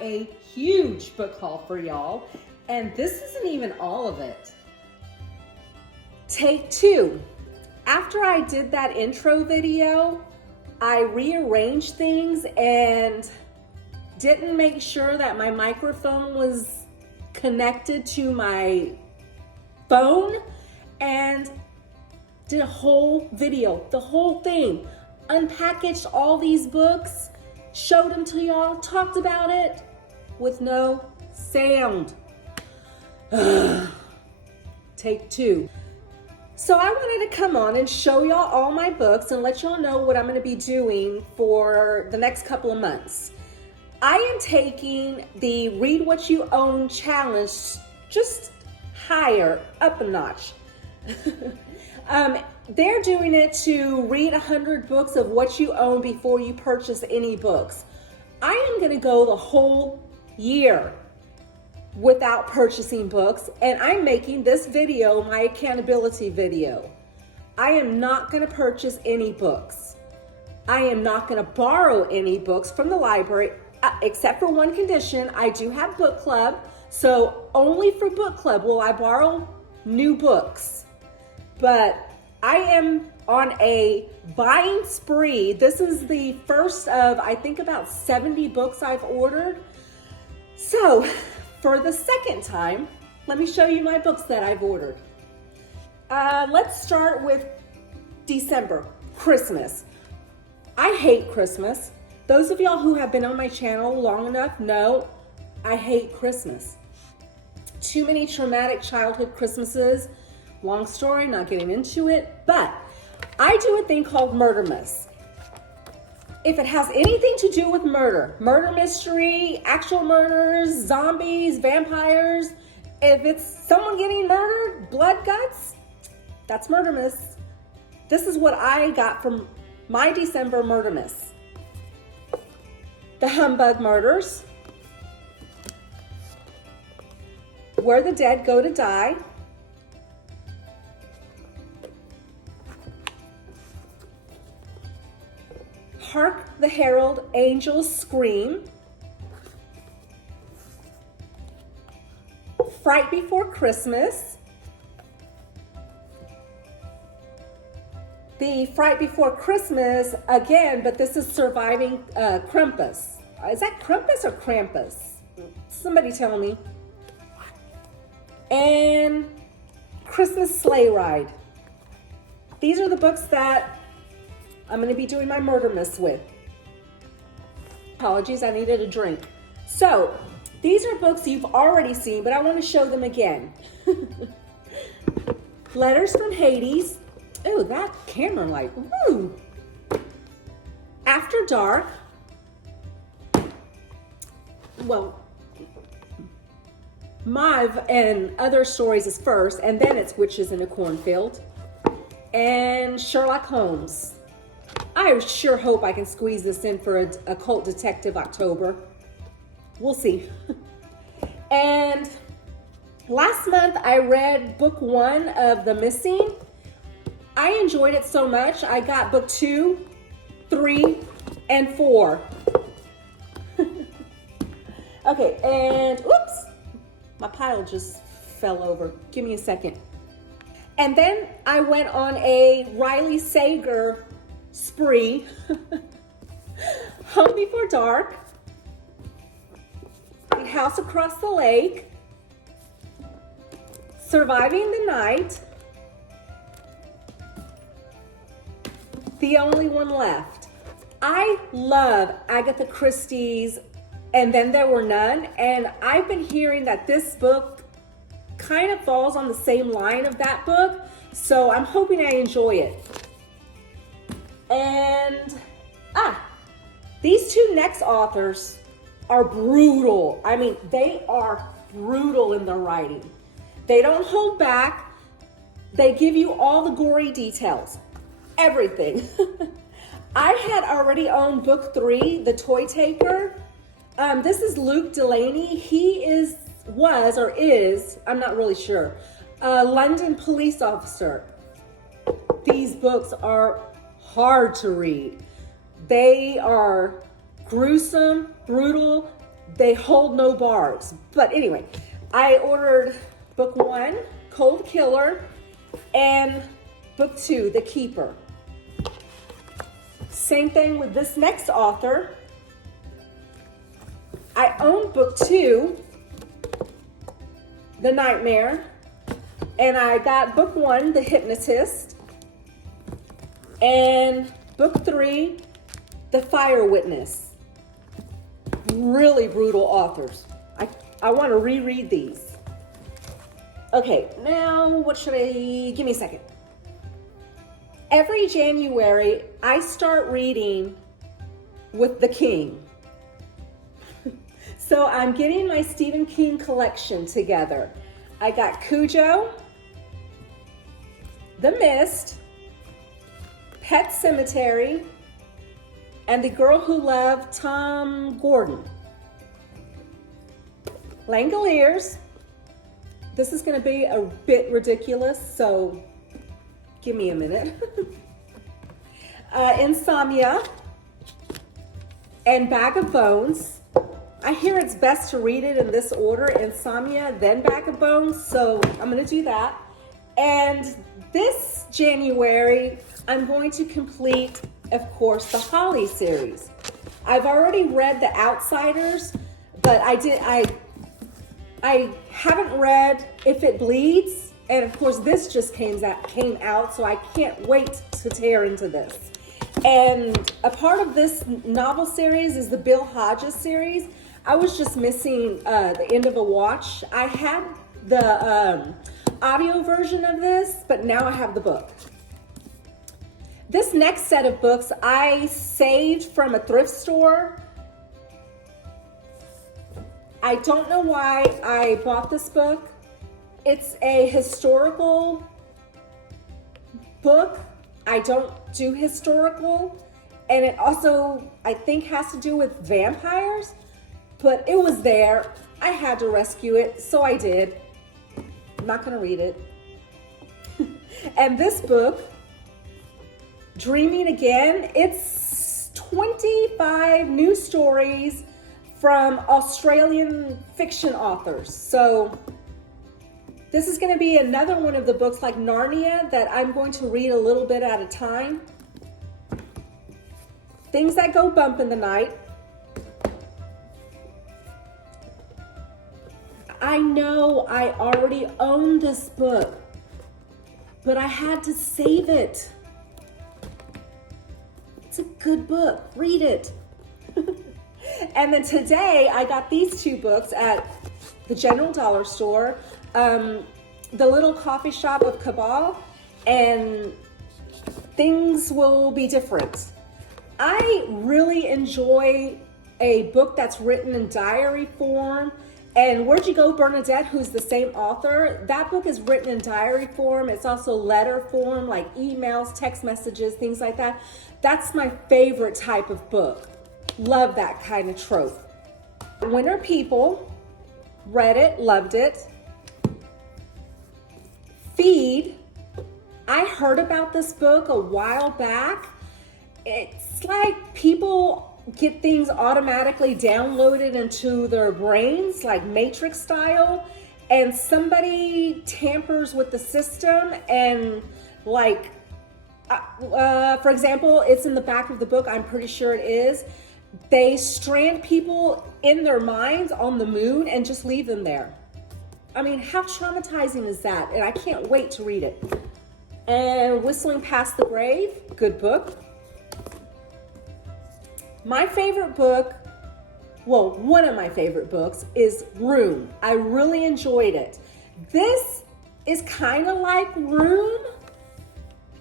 a huge book haul for y'all, and this isn't even all of it. Take two. After I did that intro video, I rearranged things and didn't make sure that my microphone was connected to my phone, and did a whole video, the whole thing. Unpackaged all these books, showed them to y'all, talked about it with no sound. Take two. So I wanted to come on and show y'all all my books and let y'all know what I'm going to be doing for the next couple of months. I am taking the Read What You Own challenge just higher, up a notch. They're doing it to read 100 books of what you own before you purchase any books. I am going to go the whole year without purchasing books, and I'm making this video my accountability video. I am not going to purchase any books. I am not going to borrow any books from the library, except for one condition. I do have book club, so only for book club will I borrow new books. But I am on a buying spree. This is the first of, I think, about 70 books I've ordered. So for the second time, let me show you my books that I've ordered. Let's start with December, Christmas. I hate Christmas. Those of y'all who have been on my channel long enough know I hate Christmas. Too many traumatic childhood Christmases. Long story, not getting into it, but I do a thing called Murdermas. If it has anything to do with murder mystery, actual murders, zombies, vampires, if it's someone getting murdered, blood guts, that's Murdermas. This is what I got from my December Murdermas. The Humbug Murders, Where the Dead Go to Die, Hark, the Herald, Angels Scream, Fright Before Christmas, the Fright Before Christmas again, but this is Surviving Krampus. Is that Krampus or Krampus? Somebody tell me. And Christmas Sleigh Ride. These are the books that I'm going to be doing my Murdermas with. Apologies, I needed a drink. So, these are books you've already seen, but I want to show them again. Letters from Hades. Ooh, that camera light. Woo! After Dark. Well, Mive and Other Stories is first, and then it's Wiches in a Cornfield. And Sherlock Holmes. I sure hope I can squeeze this in for a Occult Detective October. We'll see. And last month I read book 1 of The Missing. I enjoyed it so much, I got book 2, 3, and 4. Okay, and oops, my pile just fell over. Give me a second. And then I went on a Riley Sager spree. Home Before Dark, The House Across the Lake, Surviving the Night, The Only One Left. I love Agatha Christie's And Then There Were None, and I've been hearing that this book kind of falls on the same line of that book, so I'm hoping I enjoy it. And these two next authors are brutal. I mean, they are brutal in their writing. They don't hold back. They give you all the gory details, everything. I had already owned book 3, The Toy Taker. This is Luke Delaney. He was, I'm not really sure, a London police officer. These books are hard to read. They are gruesome, brutal, they hold no bars. But anyway, I ordered book 1, Cold Killer, and book 2, The Keeper. Same thing with this next author. I own book 2, The Nightmare, and I got book 1, The Hypnotist, and book 3, The Fire Witness. Really brutal authors. I want to reread these. Okay, now what should I, give me a second. Every January, I start reading with the King. So I'm getting my Stephen King collection together. I got Cujo, The Mist, Pet Sematary, and The Girl Who Loved Tom Gordon. Langoliers. This is going to be a bit ridiculous, so give me a minute. Insomnia and Bag of Bones. I hear it's best to read it in this order, Insomnia, then Bag of Bones, so I'm going to do that. And this January, I'm going to complete, of course, the Holly series. I've already read The Outsiders, but I haven't read If It Bleeds, and of course this just came out, so I can't wait to tear into this. And a part of this novel series is the Bill Hodges series. I was just missing the end of a watch. I had the audio version of this, but now I have the book. This next set of books I saved from a thrift store. I don't know why I bought this book. It's a historical book. I don't do historical, and it also, I think, has to do with vampires, but it was there. I had to rescue it, so I did. I'm not gonna read it. And this book, Dreaming Again, it's 25 new stories from Australian fiction authors. So this is going to be another one of the books like Narnia that I'm going to read a little bit at a time. Things That Go Bump in the Night. I know I already own this book, but I had to save it. It's a good book. Read it. And then today I got these 2 books at the General Dollar Store, The Little Coffee Shop of Cabal, and Things Will Be Different. I really enjoy a book that's written in diary form. And Where'd You Go, Bernadette, who's the same author, that book is written in diary form. It's also letter form, like emails, text messages, things like that. That's my favorite type of book. Love that kind of trope. Winter People, read it, loved it. Feed, I heard about this book a while back. It's like people get things automatically downloaded into their brains, like Matrix style, and somebody tampers with the system and like, for example, it's in the back of the book, I'm pretty sure it is. They strand people in their minds on the moon and just leave them there. I mean, how traumatizing is that? And I can't wait to read it. And Whistling Past the Grave, good book. My favorite book, well, one of my favorite books is Room. I really enjoyed it. This is kind of like Room,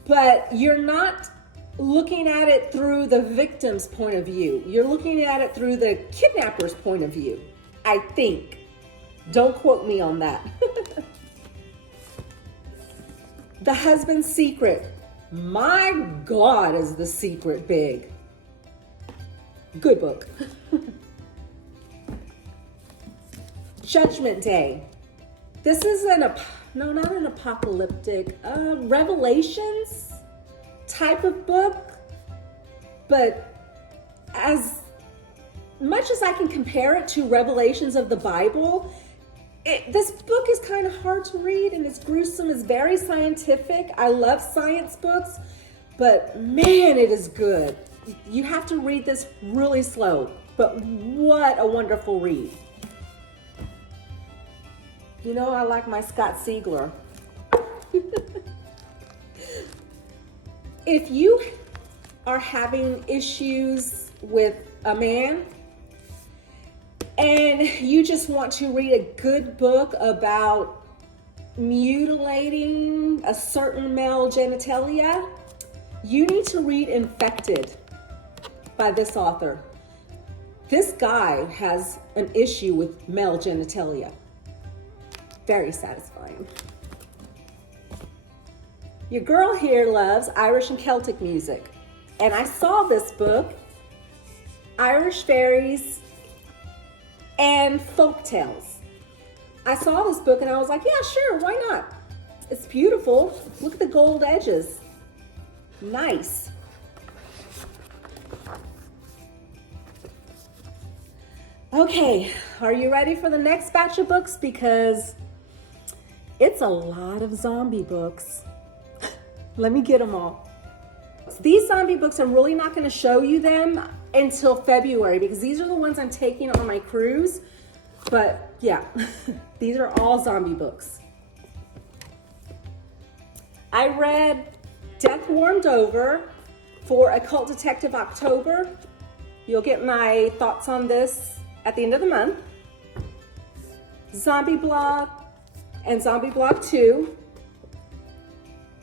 but you're not looking at it through the victim's point of view. You're looking at it through the kidnapper's point of view, I think. Don't quote me on that. The Husband's Secret. My God, is the secret big. Good book. Judgment Day. This is not an apocalyptic, Revelations type of book, but as much as I can compare it to Revelations of the Bible, this book is kind of hard to read and it's gruesome. It's very scientific. I love science books, but man, it is good. You have to read this really slow, but what a wonderful read. You know, I like my Scott Siegler. If you are having issues with a man and you just want to read a good book about mutilating a certain male genitalia, you need to read Infected by this author. This guy has an issue with male genitalia. Very satisfying. Your girl here loves Irish and Celtic music. And I saw this book, Irish Fairies and Folktales. I saw this book and I was like, yeah, sure, why not? It's beautiful. Look at the gold edges. Nice. Okay, are you ready for the next batch of books? Because it's a lot of zombie books. Let me get them all. These zombie books, I'm really not going to show you them until February because these are the ones I'm taking on my cruise. But yeah, these are all zombie books. I read Death Warmed Over for Occult Detective October. You'll get my thoughts on this at the end of the month. Zombie Blog and Zombie Blog 2.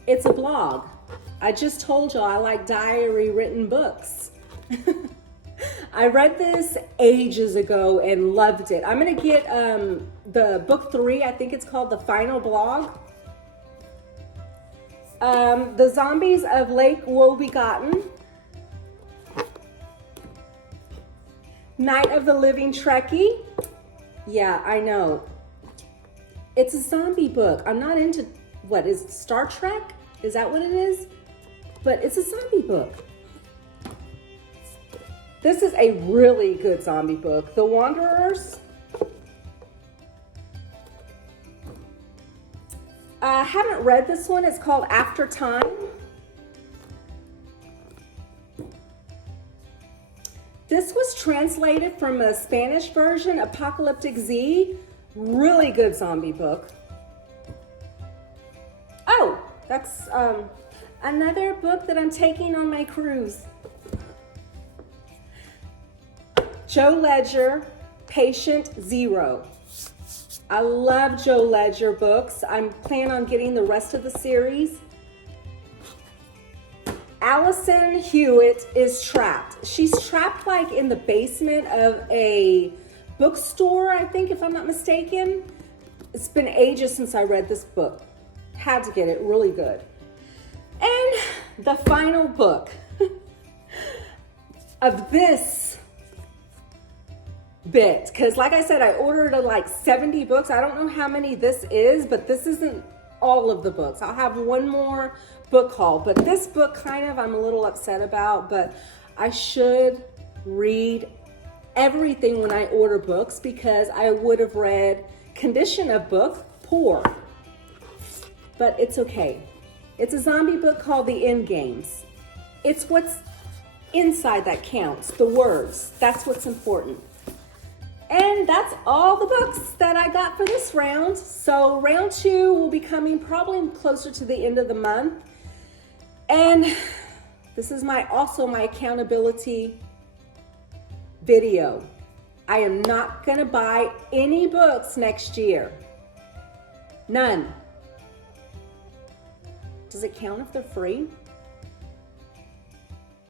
It's a blog. I just told y'all I like diary written books. I read this ages ago and loved it. I'm gonna get the book 3, I think it's called The Final Blog. The Zombies of Lake Wobegotten. Night of the Living Trekkie. Yeah, I know. It's a zombie book. I'm not into, what is Star Trek? Is that what it is? But it's a zombie book. This is a really good zombie book. The Wanderers. I haven't read this one. It's called After Time. This was translated from a Spanish version, Apocalyptic Z. Really good zombie book. Oh, that's another book that I'm taking on my cruise. Joe Ledger, Patient Zero. I love Joe Ledger books. I'm planning on getting the rest of the series. Allison Hewitt is trapped. She's trapped like in the basement of a bookstore, I think, if I'm not mistaken. It's been ages since I read this book. Had to get it, really good. And the final book of this bit, because like I said, I ordered like 70 books. I don't know how many this is, but this isn't all of the books. I'll have one more book haul, but this book kind of I'm a little upset about, but I should read everything when I order books because I would have read Condition of Book, Poor. But it's okay. It's a zombie book called The End Games. It's what's inside that counts, the words. That's what's important. And that's all the books that I got for this round. So round 2 will be coming probably closer to the end of the month. And this is also my accountability video. I am not gonna buy any books next year. None. Does it count if they're free?